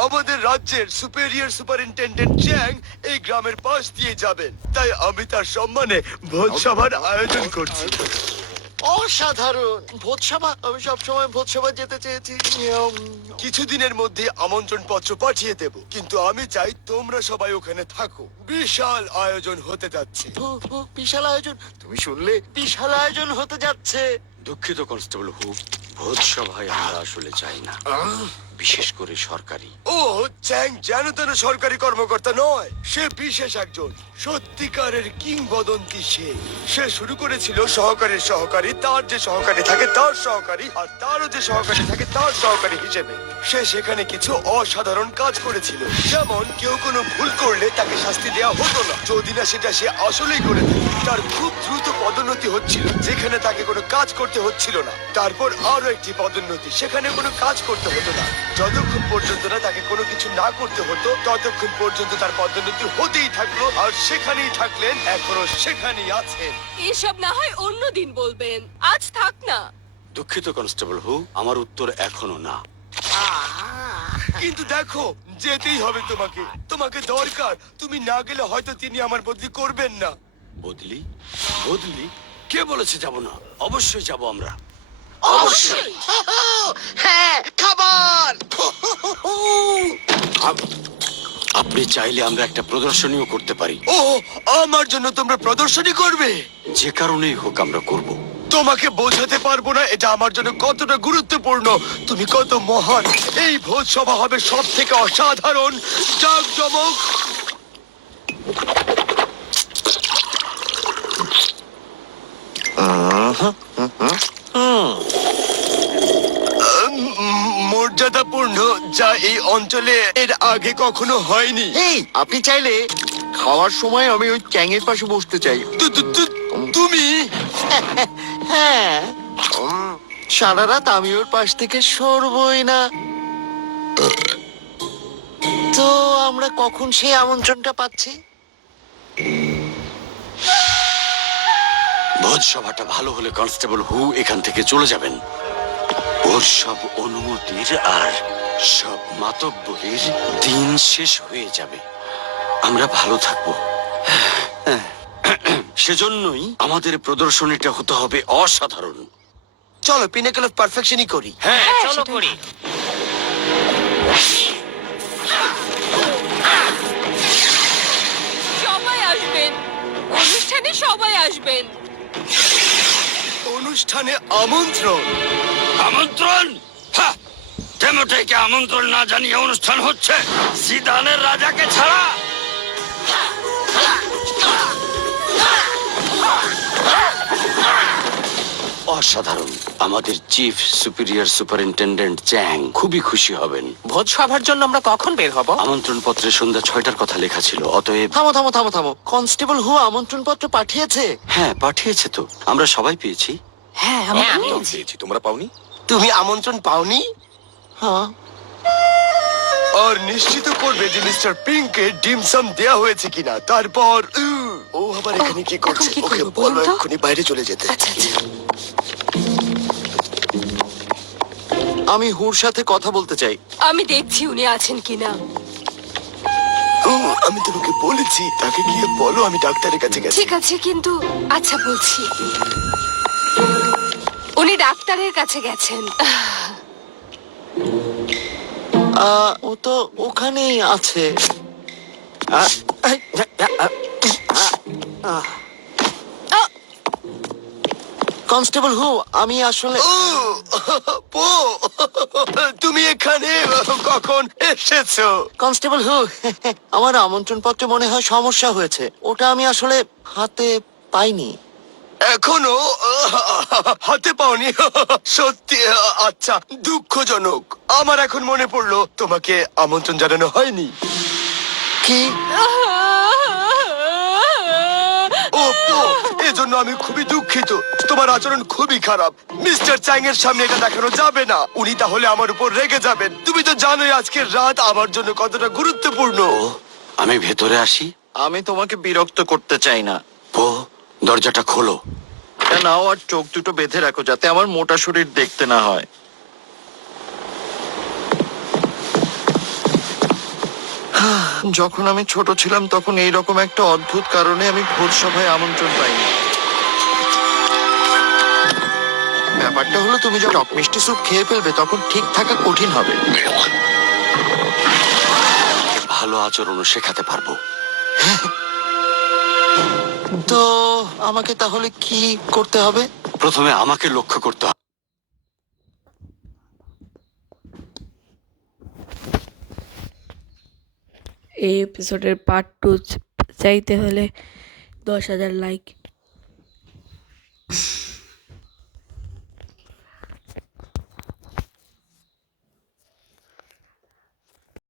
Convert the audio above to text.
আমাদের রাজ্যের superior superintendent চ্যাং এই গ্রামের পাশ দিয়ে যাবেন, তাই আমি তার সম্মানে ভোজসভার আয়োজন করছি। অসাধারণ ভোজসভা। আমি সবসময় ভোজসভা যেতে চেয়েছি। কিছুদিনের মধ্যে আমন্ত্রণ পত্র পাঠিয়ে দেব, কিন্তু আমি চাই তোমরা সবাই ওখানে থাকো। বিশাল আয়োজন হতে যাচ্ছে। বিশাল আয়োজন? তুমি শুনলে? বিশাল আয়োজন হতে যাচ্ছে। দুঃখিত কনস্টেবল হু, ভোজসভায় আমরা আসলে চাই না, বিশেষ করে সরকারি। ও চ্যাং যেন তেন সরকারি কর্মকর্তা নয়, সে বিশেষ একজন সত্যিকারের কিংবদন্তি। সে শুরু করেছিল সহকারীর সহকারী, তার যে সহকারী থাকে তার সহকারী, আর তারও যে সহকারী থাকে তার সহকারী হিসেবে। সে সেখানে কিছু অসাধারণ কাজ করেছিল, যেমন কেউ কোনো ভুল করলে তাকে শাস্তি দেওয়া হতো না, যদি না সেটা সে আসলেই করে দিত। তার খুব দ্রুত পদোন্নতি হচ্ছিল, যেখানে তাকে কোনো কাজ করতে হচ্ছিল না। তারপর আরো একটি পদোন্নতি, সেখানে কোনো কাজ করতে হতো না। যতক্ষণ পর্যন্ত না তাকে কোনো কিছু না করতে হতো, ততক্ষণ পর্যন্ত তার পদোন্নতি হতেই থাকলো, আর সেখানেই থাকলেন, এখনো সেখানেই আছেন। এসব না হয় অন্য দিন বলবেন, আজ থাক না। দুঃখিত কনস্টেবল হু, আমার উত্তর এখনো না। কিন্তু দেখো, যেতেই হবে তোমাকে, তোমাকে দরকার। তুমি না গেলে হয়তো তিনি আমার বদলি করবেন না। বদলি? বদলি? কে বলেছে যাব না? অবশ্যই যাব আমরা। অবশ্যই। হ্যাঁ, খাবার। আপনি চাইলে আমরা একটা প্রদর্শনীও করতে পারি। ও, আমার জন্য তোমরা প্রদর্শনী করবে? যে কারণেই হোক আমরা করব। তোমাকে বোঝাতে পারবো না এটা আমার জন্য কতটা গুরুত্বপূর্ণ, তুমি কত মহান। এই ভোজ সভা হবে সব থেকে অসাধারণ, জাঁকজমক। মর্যাদাপূর্ণ, যা এই অঞ্চলে এর আগে কখনো হয়নি। এই, আপনি চাইলে খাওয়ার সময় আমি ওই চ্যাংয়ের পাশে বসতে চাই। তুমি? হ্যাঁ, সারা রাত আমি ওর পাশ থেকে সরবই না। তো আমরা কখন সেই আমন্ত্রণটা পাচ্ছি? ভোজসভাটা ভালো হলে কনস্টেবল হু এখান থেকে চলে যাবেন। ওর সব অনুমতির আর সব মাতব্বরির দিন শেষ হয়ে যাবে, আমরা ভালো থাকবো। সেজন্যই আমাদের প্রদর্শনীটা হতে হবে অসাধারণ। চলো পিনাকল অফ পারফেকশনই করি। হ্যাঁ, চলো করি। সবাই আসবেন, অনুষ্ঠানে সবাই আসবেন। অনুষ্ঠানে আমন্ত্রণ? আমন্ত্রণ? ডেমোটেকে আমন্ত্রণ না জানিয়ে অনুষ্ঠান হচ্ছে? সিদানের রাজাকে ছাড়া? অসাধারণ। আমাদের চিফ সুপিরিয়র সুপারিনটেন্ডেন্ট চ্যাং খুবই খুশি হবেন। ভোজসভার জন্য আমরা কখন বের হব? আমন্ত্রণ পত্রে সন্ধ্যা 6টার কথা লেখা ছিল, অতএব। থামো থামো থামো থামো, কনস্টেবল হু আমন্ত্রণ পত্র পাঠিয়েছে? হ্যাঁ, পাঠিয়েছে তো, আমরা সবাই পেয়েছি। হ্যাঁ, আমি পেয়েছি। তোমরা পাওনি? তুমি আমন্ত্রণ পাওনি? হ্যাঁ। আর নিশ্চিত করবে যে মিস্টার পিঙ্কে ডিমসাম দেয়া হয়েছে কিনা। তারপর ও আবার এখানে কি করছে? এখন কি ওকে করবো বলো বলুন তো? এক্ষুনি বাইরে চলে যেতে। আচ্ছা আচ্ছা। আমি হুর সাথে কথা বলতে চাই। আমি দেখছি উনি আছেন কিনা। আমি তোমাকে বলেছি, তাকে গিয়ে বলো আমি ডাক্তারের কাছে গেছি। ঠিক আছে, কিন্তু আচ্ছা বলছি। উনি ডাক্তারের কাছে গেছেন। ও তো ওখানেই আছে। কনস্টেবল হু, আমি আসলে ও, পো, তুমি এখানে কখন এসেছো? কনস্টেবল হু, আমার আমন্ত্রণ পত্রে মনে হয় সমস্যা হয়েছে। ওটা আমি আসলে হাতে পাইনি। এখনো হাতে পাওনি? সত্যি? আচ্ছা, দুঃখজনক। আমার এখন মনে পড়লো তোমাকে আমন্ত্রণ জানানো হয়নি। কি? ও, এজন্য আমি খুবই দুঃখিত। তোমার আচরণ খুবই খারাপ। মিস্টার চ্যাং এর সামনে এটা দেখানো যাবে না, উনি তাহলে আমার উপর রেগে যাবেন। তুমি তো জানোই আজকের রাত আমার জন্য কতটা গুরুত্বপূর্ণ। আমি ভেতরে আসি? আমি তোমাকে বিরক্ত করতে চাই না। ও, দরজাটা খোলো। এটা নাও আর চোখ দুটো বেঁধে রাখো, যাতে আমার মোটা শরীর দেখতে না হয়। যখন আমি ছোট ছিলাম তখন এইরকম একটা অদ্ভুত কারণে আমি ভোজ সভায় আমন্ত্রণ পাইনি। ব্যাপারটা হলো, তুমি যখন টক মিষ্টি স্যুপ খেয়ে ফেলবে তখন ঠিক থাকা কঠিন হবে। ভালো আচরণও শেখাতে পারবো। তো আমাকে তাহলে কি করতে হবে? প্রথমে আমাকে লক্ষ্য করতে হবে। এই এপিসোডের পার্ট 2 চাইতে হলে 10,000 লাইক।